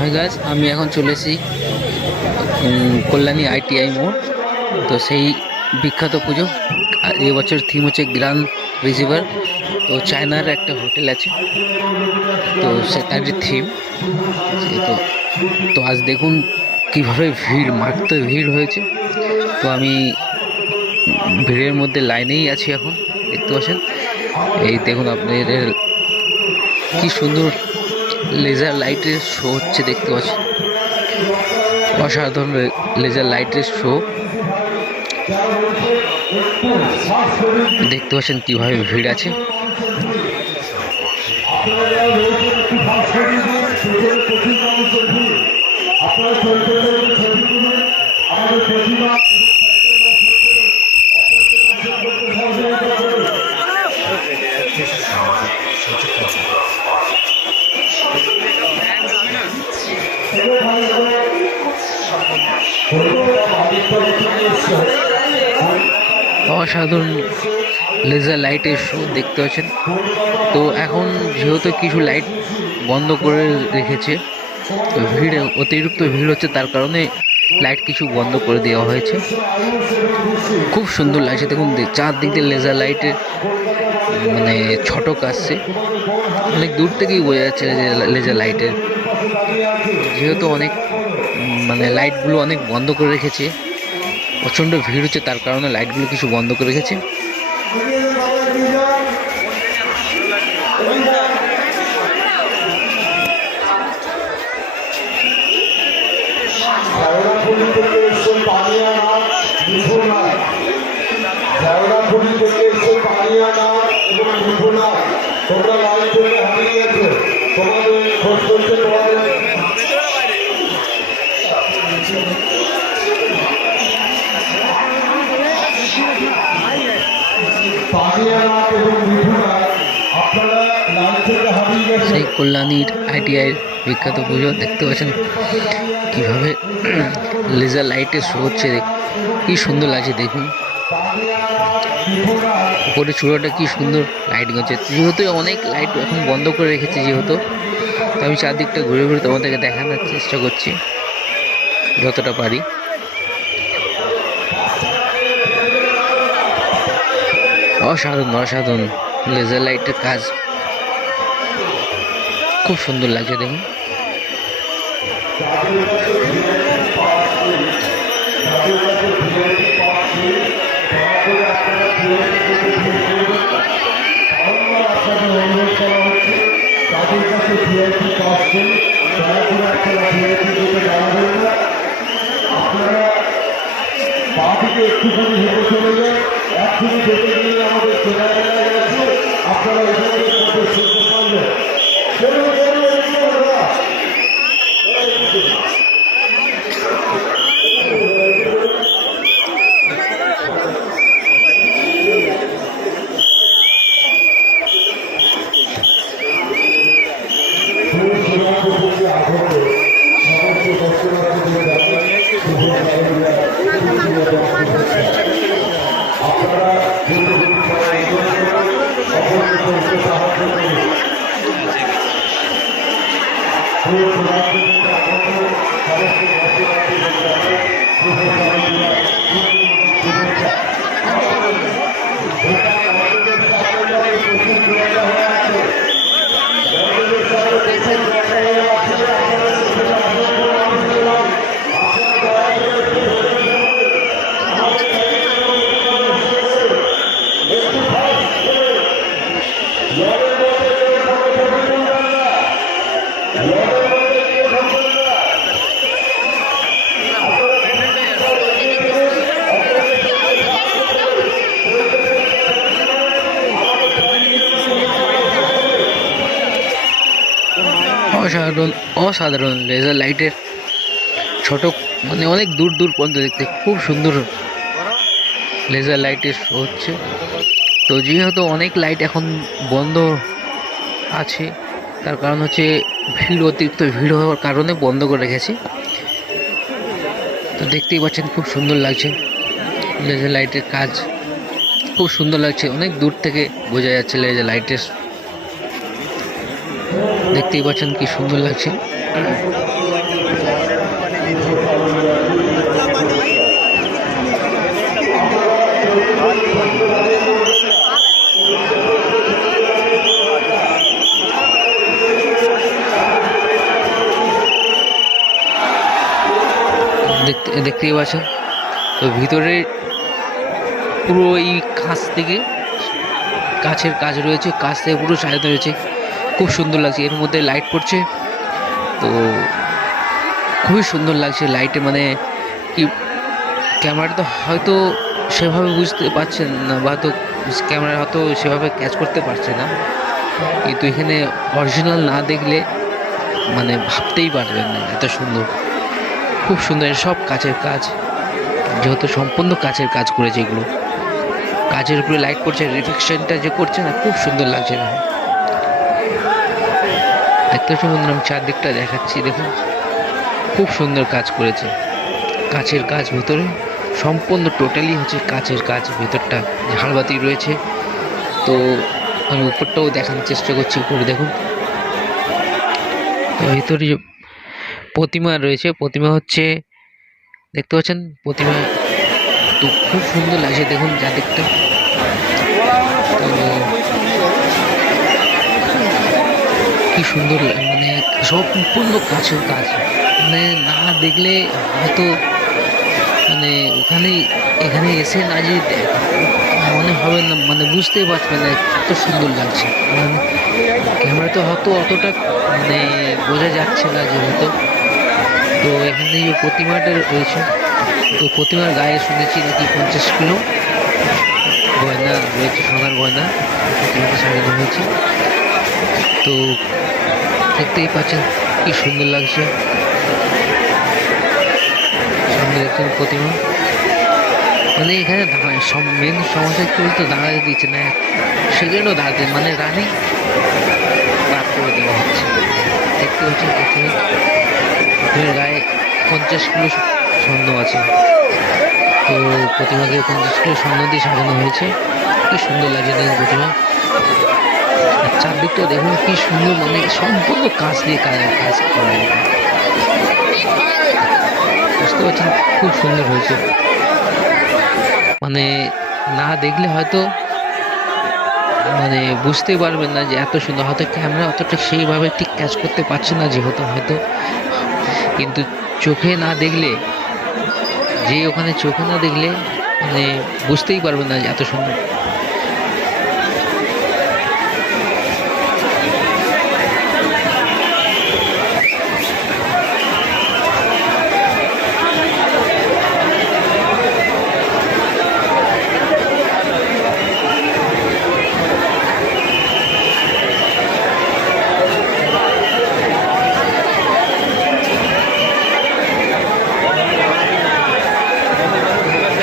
Hi guys, আমি এখন চলে এসেছি কল্যাণী আইটিআই মোড়। তো সেই বিখ্যাত পুজো এবছর থিম হচ্ছে গ্র্যান্ড রিসিভার। তো চায়নার একটা হোটেল আছে, তো সে তারই থিম। তো তো আজ দেখুন কিভাবে ভিড়, মারতে ভিড় হয়েছে। তো আমি ভিড়ের মধ্যে লাইনেই আছি এখন, দেখতে পাচ্ছেন। এই দেখুন আপনাদের কি সুন্দর লেজার লাইটের শো হচ্ছে, দেখতে পাচ্ছেন। অসাধারণ লেজার লাইটের শো দেখতে পাচ্ছেন, কিভাবে ভিড় আছে। অসাধারণ লেজার লাইটের শো দেখতে পাচ্ছেন। তো এখন যেহেতু কিছু লাইট বন্ধ করে রেখেছে, তো ভিড়, অতিরিক্ত ভিড় হচ্ছে, তার কারণে লাইট কিছু বন্ধ করে দেওয়া হয়েছে। খুব সুন্দর লাগছে দেখুন, চারদিক দিয়ে লেজার লাইটের মানে ছটক আসছে, অনেক দূর থেকেই বোঝা যাচ্ছে লেজার লাইটের। যেহেতু অনেক মানে লাইটগুলো অনেক বন্ধ করে রেখেছে, প্রচণ্ড ভিড় হচ্ছে, তার কারণে লাইটগুলো কিছু বন্ধ করে রেখেছে। সেই কল্যাণীর আইটিআই বিখ্যাত পুজো দেখতে পাচ্ছেন, কিভাবে লেজার লাইটের শো হচ্ছে, কি সুন্দর লাগছে দেখুন। উপরে চূড়াটা কি সুন্দর লাইট গেছে। যেহেতু অনেক লাইট এখন বন্ধ করে রেখেছে, যেহেতু তো আমি চারদিকটা ঘুরে ঘুরে তোমাদেরকে দেখানোর চেষ্টা করছি যতটা পারি। অসাধারণ অসাধারণ লেজার লাইটের কাজ, খুব সুন্দর লাগছে দেখুন। একটুখানি হেঁটে চলে যায়, একটুখানি হেঁটে গেলে আমাদের চেনারা গেছে, আপনারা এখানে শুনতে পারবেন। অসাধারণ অসাধারণ লেজার লাইটের ছোট, মানে অনেক দূর দূর পর্যন্ত দেখতে খুব সুন্দর লেজার লাইটের শো হচ্ছে। তো যেহেতু অনেক লাইট এখন বন্ধ আছে, তার কারণ হচ্ছে ভিড়, অতিরিক্ত ভিড় হওয়ার কারণে বন্ধ করে রেখেছি। তো দেখতেই পাচ্ছেন খুব সুন্দর লাগছে লেজার লাইটের কাজ, খুব সুন্দর লাগছে, অনেক দূর থেকে বোঝা যাচ্ছে লেজার লাইটের। দেখতেই পাচ্ছেন কি সুন্দর লাগছে। দেখতেই পাচ্ছেন তো ভিতরে পুরো এই কাঁচ থেকে, কাছের কাজ রয়েছে, কাছ থেকে পুরো সাজানো রয়েছে, খুব সুন্দর লাগছে। এর মধ্যে লাইট পড়ছে, তো খুবই সুন্দর লাগছে লাইটে। মানে কি, ক্যামেরাটা হয়তো সেভাবে বুঝতে পারছেন না, বা হয়তো ক্যামেরা হয়তো সেভাবে ক্যাচ করতে পারছে না, কিন্তু এখানে অরিজিনাল না দেখলে মানে ভাবতেই পারবেন না এত সুন্দর, খুব সুন্দর। সব কাচের কাজ, যেহেতু সম্পূর্ণ কাচের কাজ করেছে এগুলো, কাচের উপরে লাইট পড়ছে, রিফ্লেকশনটা যে করছে না, খুব সুন্দর লাগছে না। দেখতে পাচ্ছি বন্ধুরা, আমি চারদিকটা দেখাচ্ছি, দেখুন খুব সুন্দর কাজ করেছে, কাচের কাজ ভেতরে সম্পূর্ণ টোটালি হচ্ছে কাচের কাজ। ভেতরটা ঝাড়বাতি রয়েছে, তো আমি উপরটাও দেখানোর চেষ্টা করছি, উপরে দেখুন। তো ভিতরে যে প্রতিমা রয়েছে, প্রতিমা হচ্ছে দেখতে পাচ্ছেন প্রতিমা, তো খুব সুন্দর লাগছে দেখুন চারদিকটা। তো কি সুন্দর মানে সম্পূর্ণ কাছের কাজ, মানে না দেখলে হয়তো মানে এখানে এসে না যে মনে হবে না, মানে বুঝতেই পারবে না এত সুন্দর লাগছে। মানে ক্যামেরাতে হয়তো অতটা মানে বোঝা যাচ্ছে না যেহেতু। তো এখানে যে প্রতিমাটা রয়েছে, তো প্রতিমার গায়ে শুনেছি নাকি 50 কিলো গয়না রয়েছে, সোনার গয়না প্রতিমাকে সাজানো হয়েছে। তো দেখতেই পাচ্ছেন কি সুন্দর লাগছে, সামনে দেখছেন প্রতিমা। মানে এখানে সব মেন সমস্যা কি বলতো, দাঁড়াতে দিচ্ছে না, সেকেন্ডও দাঁড়াতে, মানে রানিং বাদ করে দেওয়া হচ্ছে। দেখতে পাচ্ছেন প্রতিমার গায়ে 50 কিলো স্বর্ণ আছে, তো প্রতিমাকে 50 কিলো স্বর্ণ দিয়ে সাজানো হয়েছে। কি সুন্দর লাগছে দেখুন প্রতিমা, আর চারদিকটা দেখুন কি সুন্দর, মানে সম্পূর্ণ কাজ দিয়ে কাজ করা, বুঝতে পারছেন খুব সুন্দর হয়েছে। মানে না দেখলে হয়তো মানে বুঝতেই পারবেন না যে এত সুন্দর, হয়তো ক্যামেরা অতটা সেইভাবে ঠিক ক্যাচ করতে পারছে না যেহেতু হয়তো, কিন্তু চোখে না দেখলে, যে ওখানে চোখে না দেখলে মানে বুঝতেই পারবেন না যে এত সুন্দর।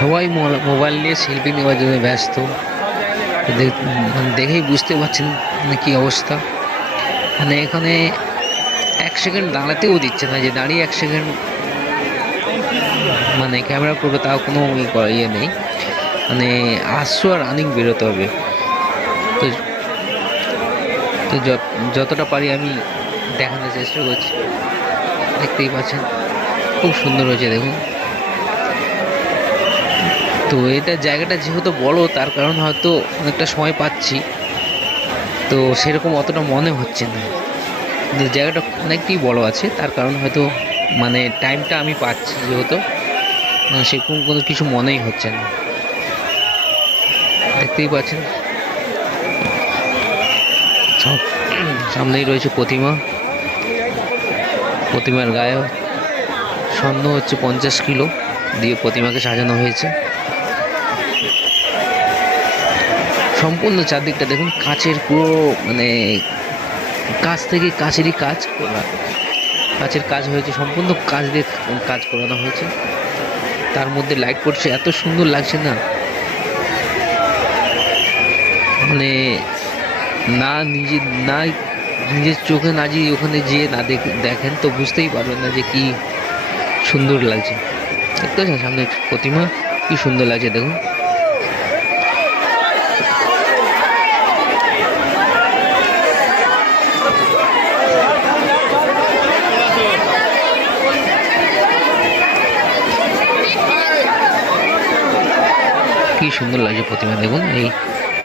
সবাই মোবাইল নিয়ে সেলফি নেওয়ার জন্য ব্যস্ত, মানে দেখেই বুঝতে পারছেন মানে কী অবস্থা। মানে এখানে 1 সেকেন্ড দাঁড়াতেও দিচ্ছে না, যে দাঁড়িয়ে 1 সেকেন্ড মানে ক্যামেরা করবে তাও কোনো ইয়ে নেই, মানে আসছো আর রানিং বেরোতে হবে। তো তো যতটা পারি আমি দেখানোর চেষ্টা করছি, দেখতেই পাচ্ছেন খুব সুন্দর হয়েছে দেখুন। তো এটা জায়গাটা যেহেতু বড়, তার কারণ হয়তো অনেকটা সময় পাচ্ছি, তো সেরকম অতটা মনে হচ্ছে না, কিন্তু জায়গাটা অনেকটাই বড় আছে, তার কারণ হয়তো মানে টাইমটা আমি পাচ্ছি যেহেতু, মানে সেরকম কোনো কিছু মনেই হচ্ছে না। দেখতেই পাচ্ছেন সব সামনেই রয়েছে প্রতিমা, প্রতিমার গায়ে স্বর্ণ হচ্ছে 50 কিলো দিয়ে প্রতিমাকে সাজানো হয়েছে। সম্পূর্ণ চারদিকটা দেখুন কাচের, পুরো মানে কাছ থেকে কাচেরই কাজ করা, কাচের কাজ হয়েছে, সম্পূর্ণ কাজ দিয়ে কাজ করানো হয়েছে। তার মধ্যে লাইট পড়ছে, এত সুন্দর লাগছে না, মানে না নিজের চোখে না যে ওখানে যেয়ে না দেখেন তো বুঝতেই পারবেন না যে কি সুন্দর লাগছে। দেখতে পাচ্ছেন সামনে প্রতিমা কি সুন্দর লাগছে দেখুন। কি সুন্দর লাগছে প্রতিমা, দেখুন এই